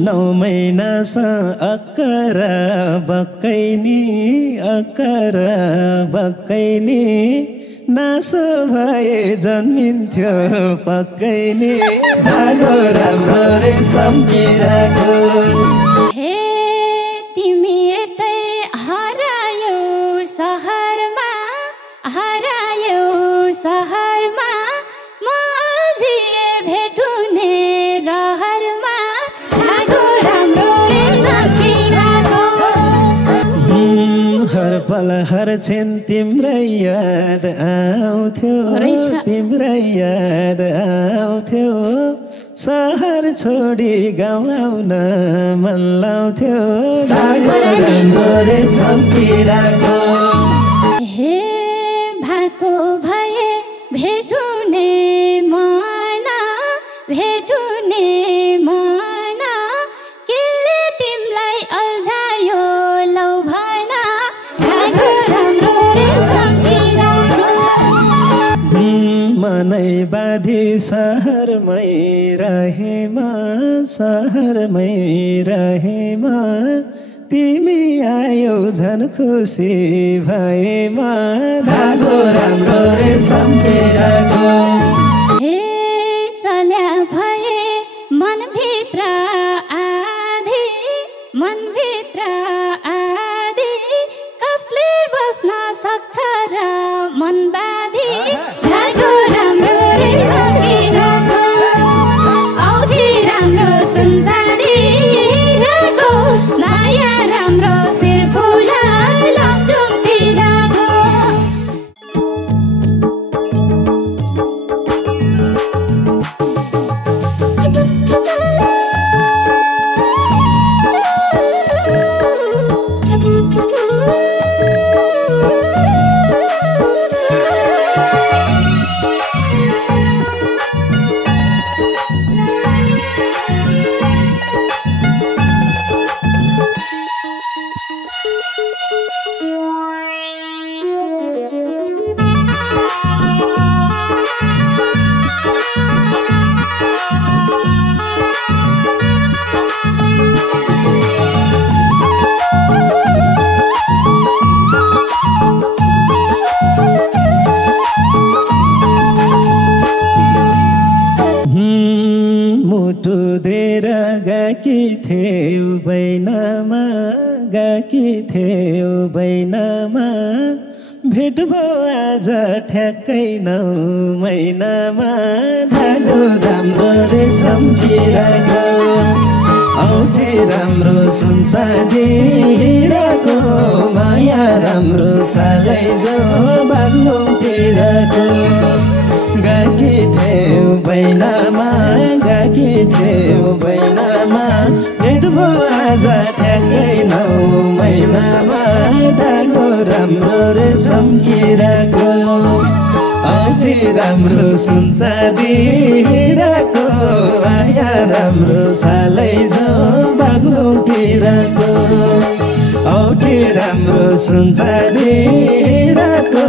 9 महिनासा occur बक्कै नि नासो भए जन्मिन्थ्यो पक्कै नि धागो राम्रो रेशम किराको। हे तिमी यतै हरायौ सहरमा म अझै भेटुने रहरमा धागो राम्रो रेशम किराको। हर पल हर क्षण तिम्रै याद आउँथ्यो सहर छोडी गाउँ आउन मन लाउँथ्यो धागो राम्रो रेशम किराको। हे भएको भए भेटुने मन केले तिमलाई अल्झायो लौ भन धागो राम्रो रेशम किराको। मनै बाँधी सहरमै रहेमा तिमी आयौ झन् खुसी भएमा धागो राम्रो रेशम किराको। हे चल्या भए मनभित्र आधी कसले बस्न सक्छ र मन बाँधी धागो राम्रो रेशम किराको। औठी राम्रो सुनचाँदी राको माया राम्रो शिर फुला लमजुङतिरको। मुटु देर गएकी थियौ बैनामा भेट भयो आज ठ्याक्कै 9 महिनामा धागो राम्रो रेशम किराको। औठी राम्रो सुनचाँदी हिराको माया राम्रो सालैजो बाग्लुङतिरको। गएकी थियौ बैनामा भेट भयो आज ठ्याक्कै 9 महिनामा धागो राम्रो रेशम किराको। औठी राम्रो सुनचाँदी हिराको माया राम्रो सालैजो बाग्लुङतिरको। औठी राम्रो सुनचाँदी हिराको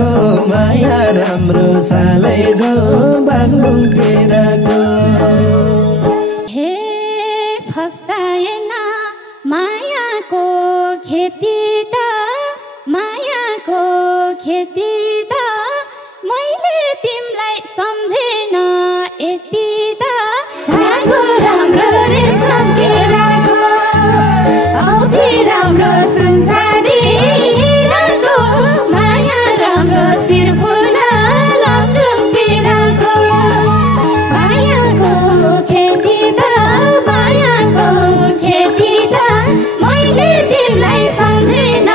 माया राम्रो सालैजो बाग्लुङतिरको। हे फस्टाएन मायाको खेती त मैले तिमलाई सम्झेन यति त धागो राम्रो रेशम किराको। औठी राम्रो सुनचाँदी हिराको माया राम्रो शिर फुला लमजुङतिरको। मायाको खेती त मैले तिमलाई सम्झेन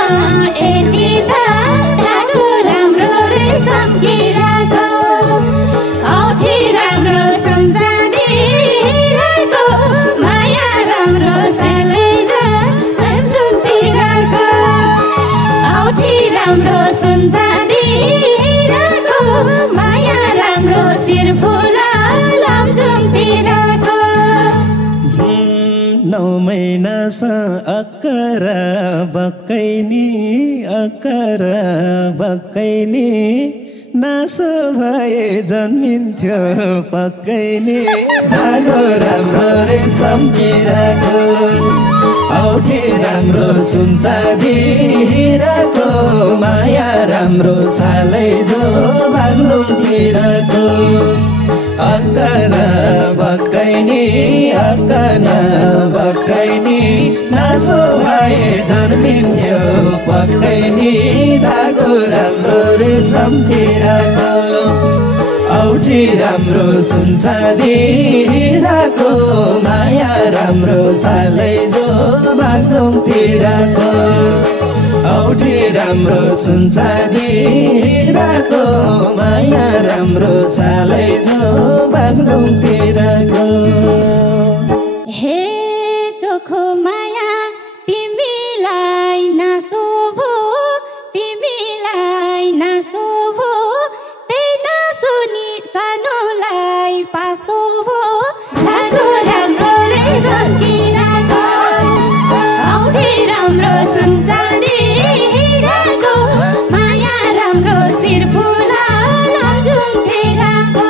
यति त धागो राम्रो रेशम किराको। औठी राम्रो सुनचाँदी हिराको माया राम्रो सालैजो लमजुङतिरको। औठी राम्रो सुनचाँदी हिराको माया राम्रो शिर फुला लमजुङतिरको। 9 महिनासा अक्कर बक्कै नि नासो भए जन्मिन्थ्यो पक्कै नि धागो राम्रो रेशम किराको औठी राम्रो सुनचाँदी हिराको माया राम्रो छालै जो बाग्लुङतिरको अक्कन बक्कैनी अक्कन बक्कैनी नासो भए जन्मिन्थ्यो पक्कै नि धागो राम्रो रेशम किराको औठी राम्रो सुनचाँदी हिराको माया राम्रो सालै जो बाग्लुङतिरको औठी राम्रो सुनचाँदी हिराको माया राम्रो सालै जो बाग्लुङतिरको हे चोखो माया तिमीलाई नशोभो तिमीलाई नशोभो त्यही नसुनी सानोलाई पासो भो धागो राम्रो रेशम किराको औठी राम्रो सुनचाँदी हिराको माया राम्रो शिरफुला लमजुङतिरको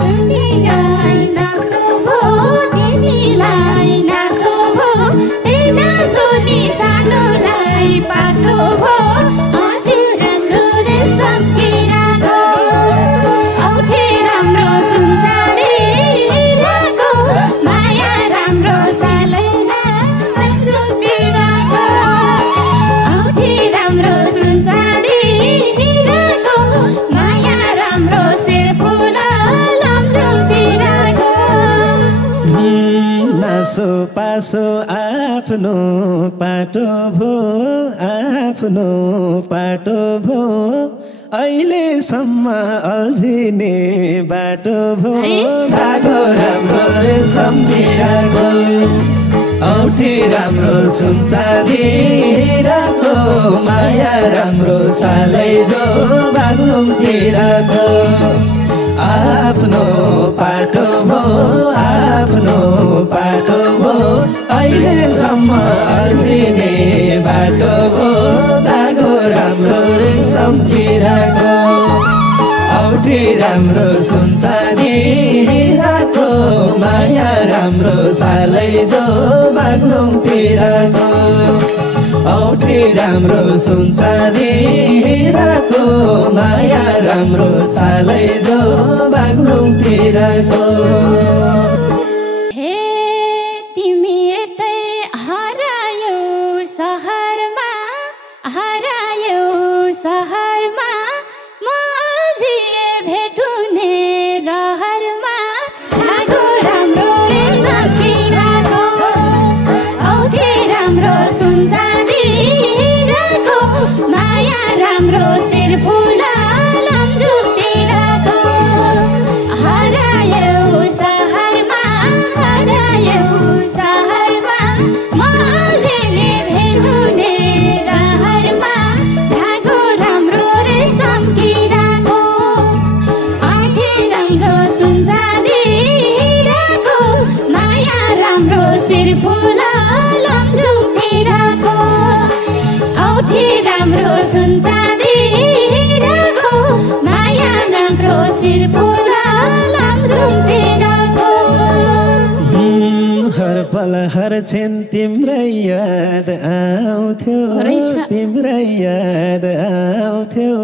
तिमीलाई नशोभो तिमीलाई नशोभो त्यही नसुनी सानोलाई पासो भो औठी राम्रो रेशम किराको औठी राम्रो सुनचाँदी हिराको माया राम्रो सालै लमजुङतिरको औठी राम्रो सुनचाँदी हिराको माया राम्रो शिरफुला लमजुङतिरको नासो पासो आफ्नो पाटो भो आफ्नो पाटो भो अहिलेसम्म अल्झिने बाटो भो धागो राम्रो रेशम किराको औठी राम्रो सुनचाँदी हिराको माया राम्रो सालै जो बाग्लुङतिरको आफ्नो पाटो भो आफ्नो पाटो भो अहिलेसम्म अल्झिने बाटो भो धागो राम्रो रेशम किराको औठी राम्रो सुनचाँदी हिराको माया राम्रो सालै जो बाग्लुङतिरको औठी राम्रो सुनचाँदी हिराको माया राम्रो सालै जो बाग्लुङतिरको हे तिमी यतै हरायौ सहरमा हरायौ सहरमा म अल्झिए भेटुने रहरमा धागो राम्रो रेशम किराको औठी राम्रो सुनचाँदी हिराको माया राम्रो शिरफुला लमजुङतिरको हरायौ सहरमा म अल्झिने भेटुने रहरमा धागो राम्रो रेशम किराको औठी राम्रो सुनचाँदी हिराको माया राम्रो शिरफुला लमजुङतिरको औठी राम्रो सुनचाँदी हिराको माया राम्रो शिरफुला लमजुङतिरको हर पल हर क्षण तिम्रै याद आउँथ्यो तिम्रै याद आउँथ्यो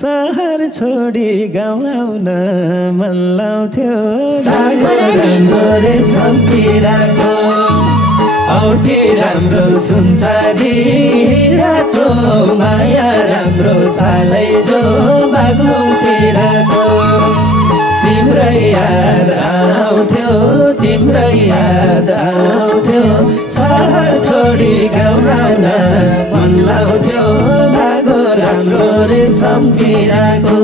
सहर छोडी गाउँ आउन मन लाउँथ्यो धागो राम्रो रेशम किराको औठी राम्रो सुनचाँदी हिराको माया राम्रो सालै जो बाग्लुङतिरको तिम्रै याद आउँथ्यो तिम्रै याद आउँथ्यो सहर छोडी गाउँ आउन मन लाउँथ्यो धागो राम्रो रेशम किराको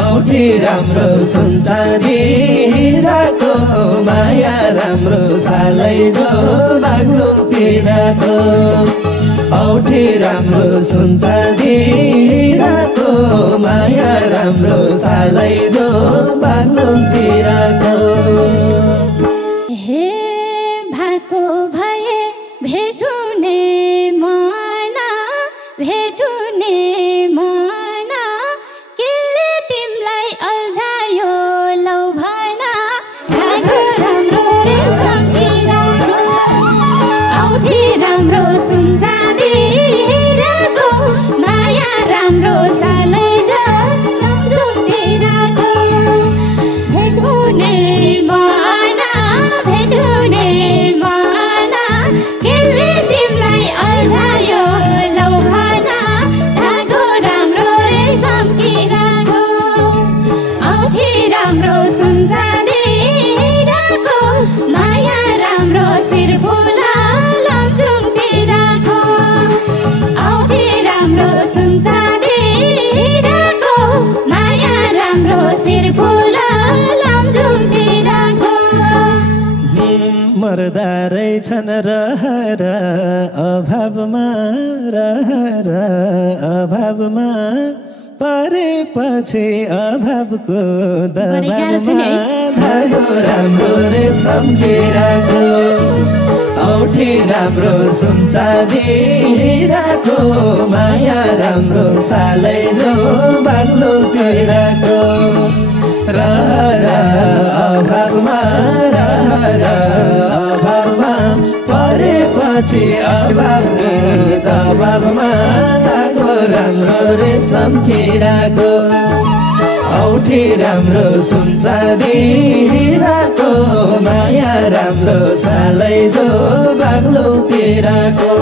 औठी राम्रो सुनचाँदी हिराको माया राम्रो सालै जो बाग्लुङतिरको औठी राम्रो सुनचाँदी हिराको माया राम्रो सालै जो बाग्लुङतिरको हे भाको भए भेटुने मना भेटुने मना शिर फुला लमजुङतिरको औठी राम्रो सुनचाँदी हिराको माया राम्रो शिर फुला लमजुङतिरको मर्दा रहेछन् रहर अभावमा रहर अभावमा परेपछि अभावको दबाबमा धागो राम्रो रे सम्झिरहेको औठी राम्रो सुनचाँदी हिराको माया राम्रो सालै जो बाग्लोतिरको रहर अभावमा परेपछि अभावको दबाबमा धागो राम्रो रे सम्झिरहेको औठी राम्रो सुनचाँदी हिराको माया राम्रो सालै जो बाग्लोतिरको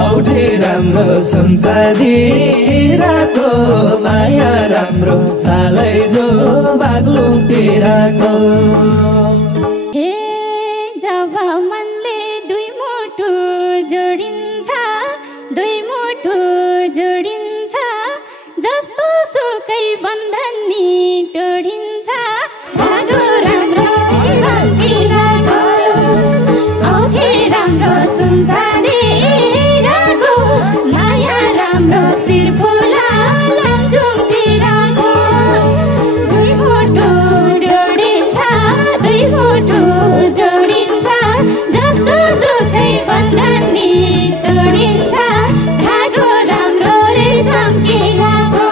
औठी राम्रो सुनचाँदी हिराको माया राम्रो सालै जो बाग्लोतिरको जब मनले दुई मुटु जोडिन्छ दुई मुटु जोडिन्छ जस्तो सुकै बन्धन नि तोडिन्छ धागो राम्रो सम्झिरहेको औठी राम्रो सुनचाँदी हिराको माया राम्रो शिर फुला लमजुङतिरको दुई मुटु जोडिन्छ दुई मुटु जोडिन्छ जस्तो सुकै बन्धन नि तोडिन्छ धागो राम्रो रे सम्झिरहेको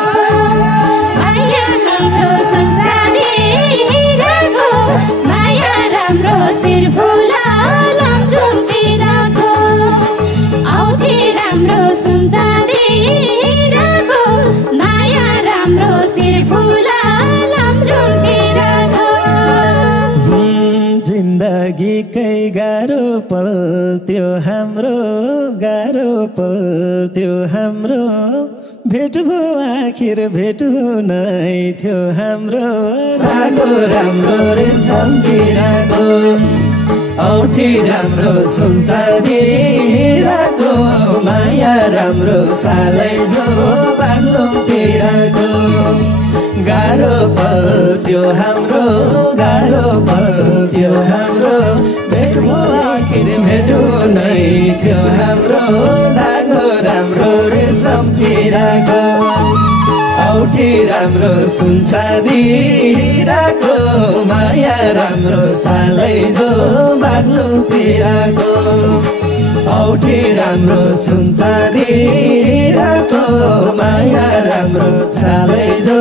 माया राम्रो सुनचाँदी हिराको माया राम्रो शिर फुला लमजुङतिरको औठी राम्रो सुनचाँदी हिराको माया राम्रो शिर फुला लमजुङतिरको जिन्दगीकै गाह्रो पल त्यो हाम्रो गाह्रो पल त्यो हाम्रो भेट भो आखिर भेट नै थियो हाम्रो धागो राम्रो रे सम्झिरहेको औठी राम्रो सुनचाँदी हिराको माया राम्रो सालै जो बाग्लोतिरको गाह्रो पल त्यो हाम्रो गाह्रो पल त्यो हाम्रो भेट भो आखिर भेट नै थियो हाम्रो धागो राम्रो रे सम्झिरहेको औठी राम्रो सुनचाँदी हिराको माया राम्रो सालै जो बाग्लोतिरको औठी राम्रो सुनचाँदी हिराको माया राम्रो सालै जो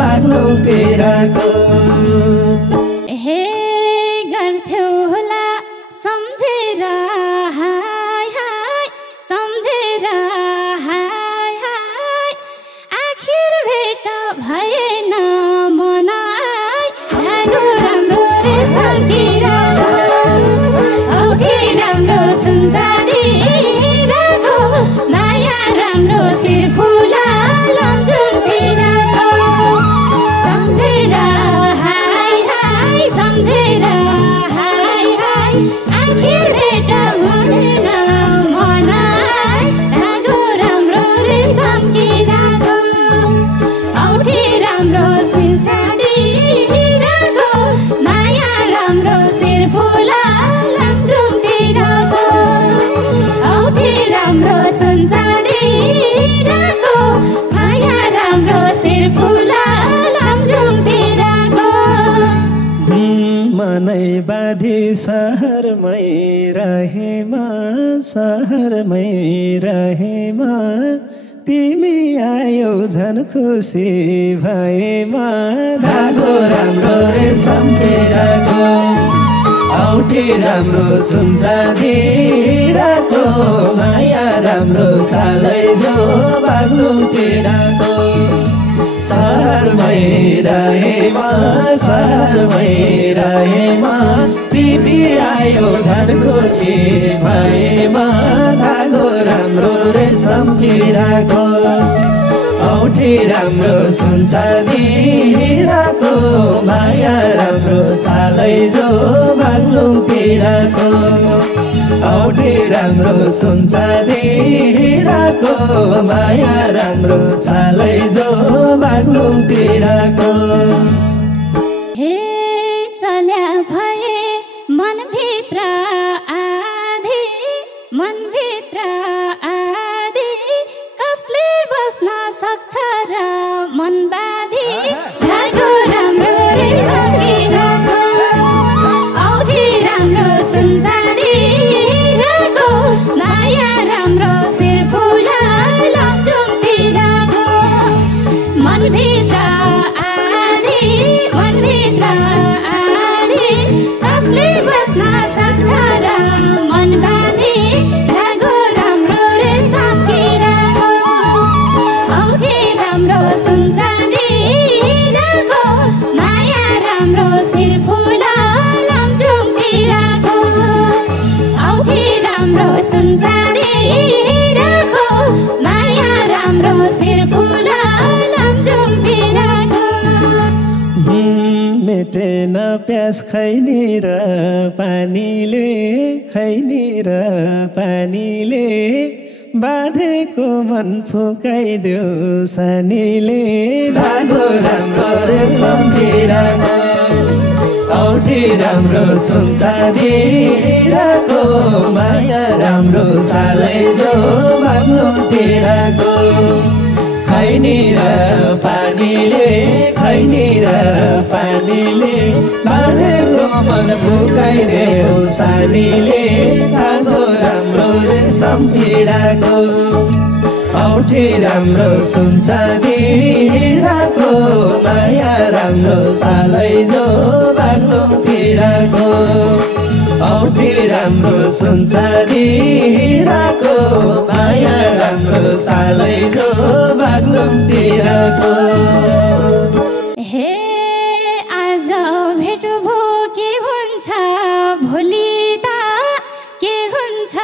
बाग्लोतिरको हे गर्थ्यौ होला सम्झेर हाय हाय सम्झेर हाय हाय आखिर भेट भएन मनाई धागो राम्रो रे सम्झिरहेको औठी राम्रो सुनचाँदी हिराको माया राम्रो शिर फुला लमजुङतिरको सम्झेर हाय हाय सम्झेर हाय हाय आखिर भेट हुँदैन मनाई धागो राम्रो रे सम्झिरहेको औठी राम्रो सुनचाँदी हिराको माया राम्रो शिर फुला लमजुङतिरको औठी राम्रो सुनचाँदी हिराको माया राम्रो शिर फुला लमजुङतिरको मनै बाँधी सहरमै रहेमा सहरमै रहेमा तिमी आयौ झन् खुसी भएमा धागो राम्रो रे सम्झिरहेको औठी राम्रो सुनचाँदी हिराको माया राम्रो सालै जो बाग्लोतिरको सहरमै रहेमा तिमी आयो झन् खुसी भएमा धागो राम्रो रे सम्झिरहेको औठी राम्रो सुनचाँदी हिराको माया राम्रो सालै जो बाग्लोतिरको तिरको औठी राम्रो सुनचाँदी हिराको माया राम्रो छालै जो बाग्लुङ तिरको हे चल्या भए मनभित्र आधी मनभित्र आधी कसले बस्न सक्छ र मन बाँधी धागो राम्रो रे सकिरहेको औठी राम्रो सुनचाँदी हिराको माया राम्रो शिर फुला लमजुङतिरको मनभित्र आधी मनभित्र आधी कसले बस्न सक्छ र मन बाँधी धागो राम्रो रे सकिरहेको औठी राम्रो सुनचाँदी हिराको माया राम्रो शिर फुला लमजुङतिरको औठी राम्रो सुनचाँदी हिराको माया राम्रो शिर फुला लमजुङतिरको मेटेन प्यास खैनी र पानीले खैनी र पानीले बाँधेको मन फुकाइदेऊ सानीले धागो राम्रो रे सम्झिरहेको औठी राम्रो सुनचाँदी हिराको माया राम्रो सालै जो बाग्लुङतिरको खैनी र पानीले बाँधेको मन फुकाइदेऊ सानीले धागो राम्रो रे सम्झिरहेको औठी राम्रो सुनचाँदी हिराको माया राम्रो सालै जो बाग्लुङतिरको औठी राम्रो सुनचाँदी हिराको माया राम्रो सालै जो बाग्लुङतिरको हे आज भेट भो के हुन्छ भोलि त के हुन्छ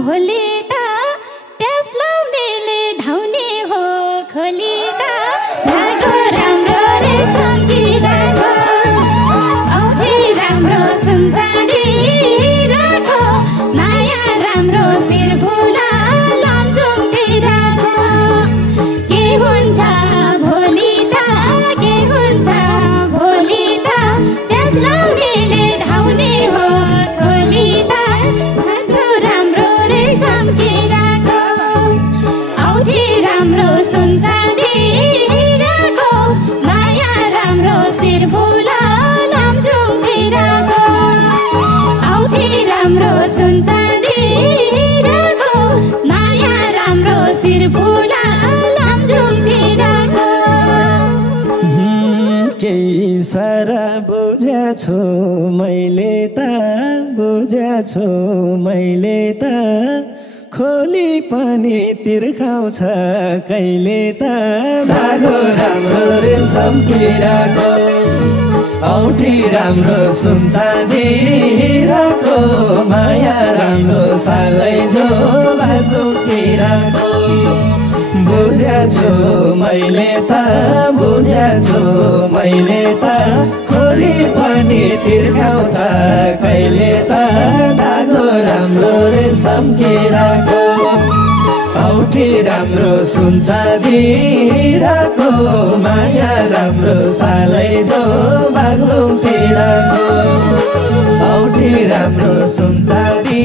भोलि त प्यास लाउनेले धाउने हो खोली त धागो राम्रो रे सम्झिरहेको औठी राम्रो सुनचाँदी हिराको माया राम्रो शिर फुला लमजुङतिरको के हुन्छ भोलि त के हुन्छ भोलि त प्यास लाउनेले धाउने हो खोली त धागो राम्रो रे सम्झिरहेको औठी राम्रो सुनचाँदी हिराको माया राम्रो शिर फुला लमजुङतिरको औठी राम्रो सुनचाँदी हिराको माया राम्रो शिर फुला लमजुङतिरको केही सारा बुझ्याछु मैले त बुझ्याछु मैले त खोली पनि तिर्खाउँछ कहिले त धागो राम्रो रे सम्झिरहेको औठी राम्रो सुनचाँदी हिराको माया राम्रो सालै जो बाग्लुङतिरको बुझ्याछु मैले त बुझ्याछु मैले त खोली पनि तिर्खाउँछ कहिले त धागो राम्रो रे सम्झिरहेको औठी राम्रो सुनचाँदी हिराको माया राम्रो सालै जो बाग्लुङतिरको औठी राम्रो सुनचाँदी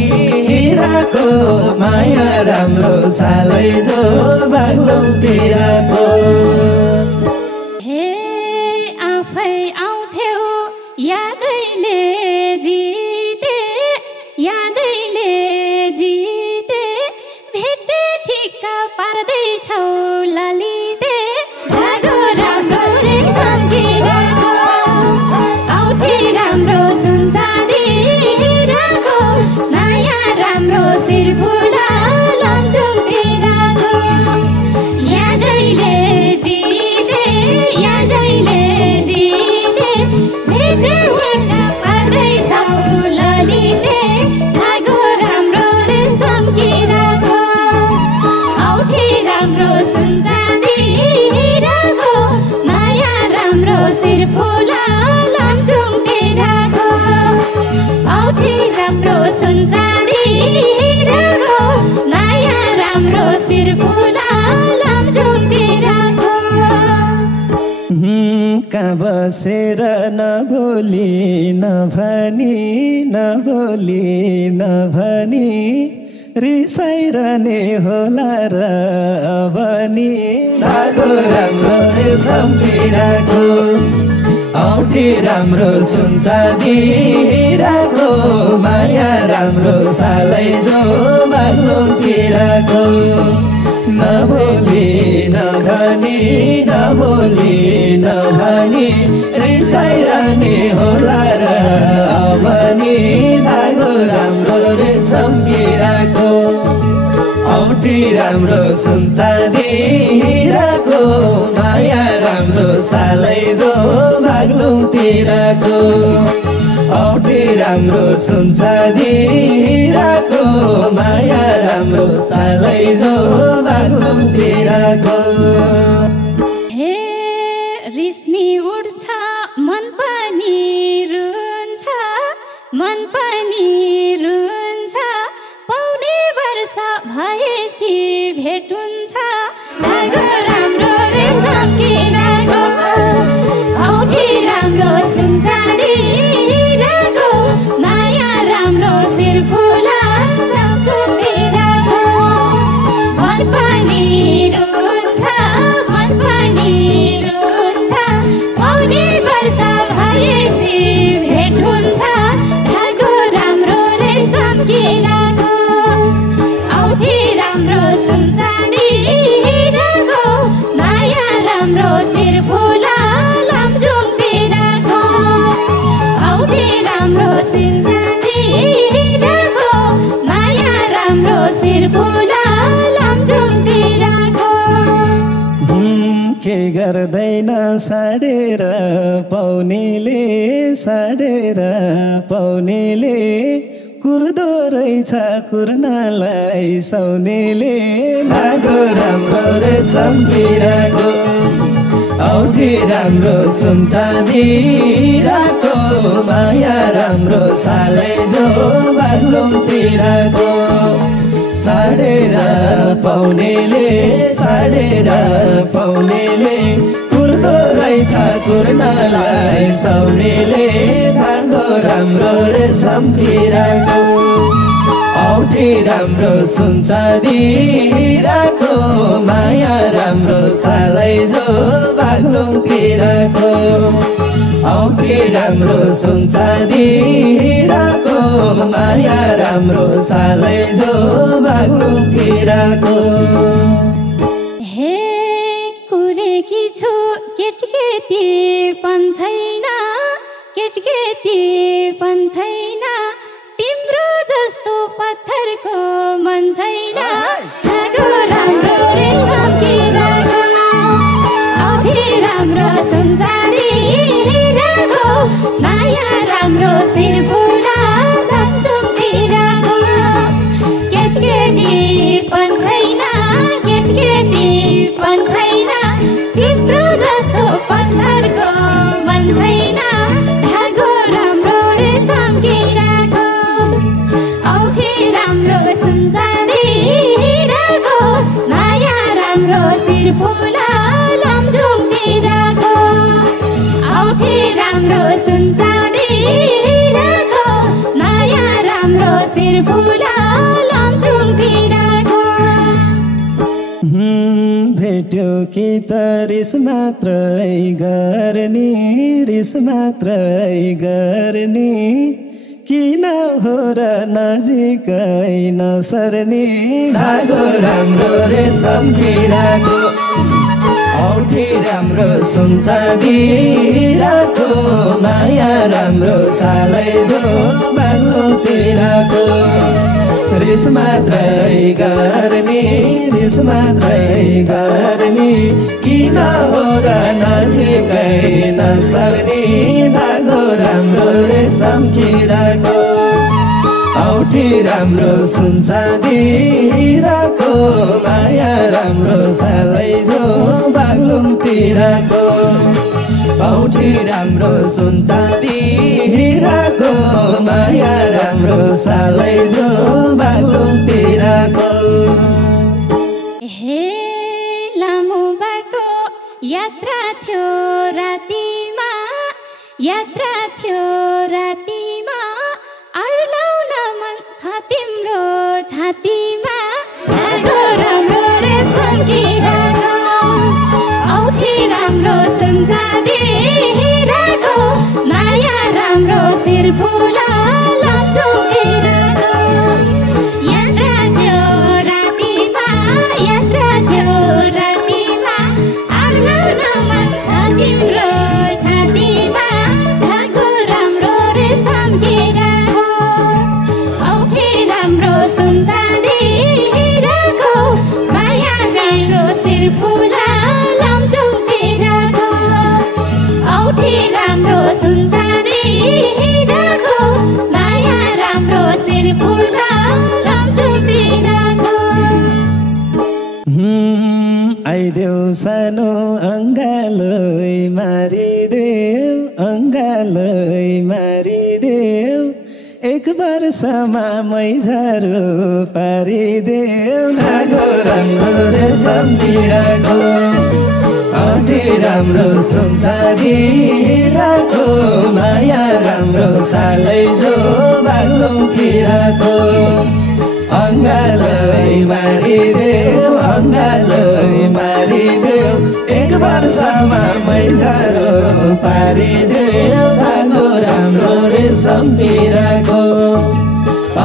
हिराको माया राम्रो सालै जो बाग्लुङतिरको हे आफै आउँथ्यौ यादैले जिते यादैले जिते भेटे ठिक्क पार्दैछौ ललिते धागो राम्रो रे सम्झिरहेको औठी राम्रो सुनचाँदी हिराको माया राम्रो शिर फुला लमजुङतिरको यादैले जिते भेटे ठिक्क पार्दैछौ ललिते धागो राम्रो रे सम्झिरहेको औठी राम्रो सुनचाँदी औठी राम्रो सुनचाँदी हिराको माया राम्रो शिरफुला लमजुङतिरको कहाँ बसेर नबोली नभनी रिसाइरहने होला र भनी धागो राम्रो रेशम किराको औठी राम्रो सुनचाँदी हिराको माया राम्रो सालैजो बाग्लुङतिरको नभोली नभनी रिसाइरहने होला र भनी धागो राम्रो रेशम किराको औठी राम्रो सुनचाँदी हिराको माया राम्रो सालैजो बाग्लुङतिरको औठी राम्रो सुनचाँदी हिराको माया राम्रो सालैजो बाग्लुङतिरको हे रिस्नी उड्छ मन पनि रुन्छ पाउने वर्ष भएपछि भेट हुन्छ धागो राम्रो रेशम किराको औठी राम्रो सुनचाँदी हिराको माया राम्रो शिरफुला लमजुङतिरको मन पनि रुन्छ पाउने वर्ष भएपछि भेट हुन्छ धागो राम्रो रेशम किराको औठी राम्रो सुनचाँदी हिराको माया राम्रो शिरफुला लमजुङतिरको औठी राम्रो सुनचाँदी हिराको माया राम्रो शिरफुला लमजुङतिरको के गर्दैन साडेर पाउनेले कुर्दो रहेछ कुर्नालाई सौनेले धागो राम्रो रेशम किराको औठी राम्रो सुनचाँदी हिराको माया राम्रो सालैजो बाग्लुङतिरको साडेर पाउनेले कुर्दो रहेछ कुर्नालाई सौनेले धागो राम्रो रेशम किराको औठी राम्रो सुनचाँदी हिराको माया राम्रो सालैजो बाग्लुङतिरको औठी राम्रो सुनचाँदी हिराको माया राम्रो सालैजो बाग्लुङतिरको हे कुरेकी छु केटकेटी पन्छैन तिम्रो जस्तो पत्थरको मन छैन धागो राम्रो रेशम किराको औठी राम्रो सुनचाँदी हिराको माया राम्रो शिरफुला लमजुङतिरको केटकेटी पन्छैन तिम्रो जस्तो पत्थरको मन छैन धागो राम्रो रेशम किराको औठी राम्रो सुनचाँदी हिराको माया राम्रो शिरफुला लमजुङतिरको औठी राम्रो सुनचाँदी हिराको माया राम्रो शिरफुला लमजुङतिरको भेट्यो कि त रिस मात्रै गर्ने किन हो र नजिकै नसर्ने धागो राम्रो रेशम किराको औठी राम्रो सुनचाँदी हिराको माया राम्रो सालैजो बाग्लुङतिरको रिस मात्रै गर्ने किन हो र नजिकै नसर्ने धागो राम्रो रेशम किराको औठी राम्रो सुनचाँदी हिराको माया राम्रो सालैजो बाग्लुङतिरको औठी राम्रो सुन चाँदी हिराको माया राम्रो सालै जो बागलुङतिरको हे लामो बाटो यात्रा थियो रातिमा अड्लाउन मन छ तिम्रो छातीमा धागो राम्रो रेशम किराको औठी राम्रो सुन चाँदी हिराको माया राम्रो शिरफुला लम्चुङतिरको यात्रा थियो रातिमा अड्लाउन मन छ तिम्रो छातीमा धागो राम्रो रेशम किराको औठी राम्रो सुन चाँदी हिराको माया राम्रो शिरफुला लम्चुङतिरको औठी राम्रो सुन चाँदी हिराको माया राम्रो शिरफुला लम्चुङतिरको आइदेऊ सानो अङ्गालै मारिदेऊ एक वर्षमा मैझारो पारिदेऊ धागो राम्रो रेशम तिरको औठी राम्रो सुन चाँदी हिराको माया राम्रो सालै जो बागलुङतिरको अङ्गालै मारिदेऊ एक वर्षमा मैझारो पारिदेऊ धागो राम्रो रेशम तिरको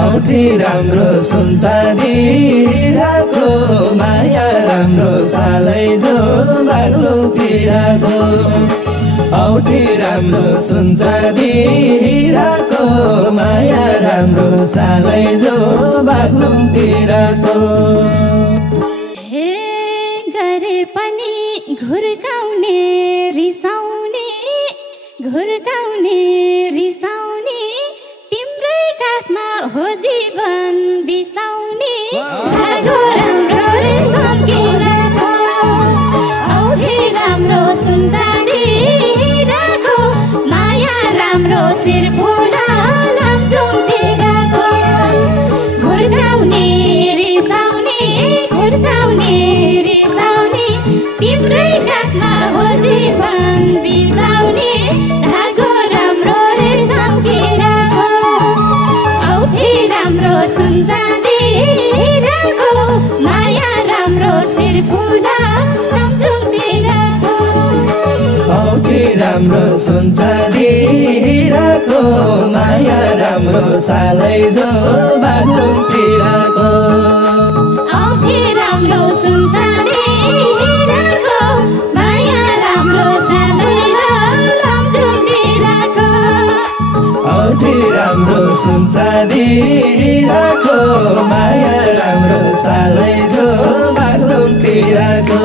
औठी राम्रो सुन चाँदी हिराको माया राम्रो सालै जो बागलुङतिरको औठी राम्रो सुन चाँदी हिराको माया राम्रो सालै जो बागलुङतिरको हे गरे पनि घुर्काउने रिसाउने तिम्रै काखमा हो जीवन बिसाउने धागो राम्रो रेशम किराको औठी राम्रो सुन चाँदी हिराको माया राम्रो शिरफुला लम्चुङतिरको घुर्काउने रिसाउने तिम्रै काखमा हो जीवन बिसाउने धागो राम्रो रेशम किराको औठी राम्रो सुन चाँदी हिराको माया राम्रो शिरफुला लम्चुङतिरको औठी राम्रो सुन चाँदी हिराको माया राम्रो सालै जो बागलुङतिरको औठी राम्रो सुन चाँदी हिराको माया राम्रो सालै जो लम्चुङतिरको औठी राम्रो सुन चाँदी हिराको माया राम्रो सालै जो बागलुङतिरको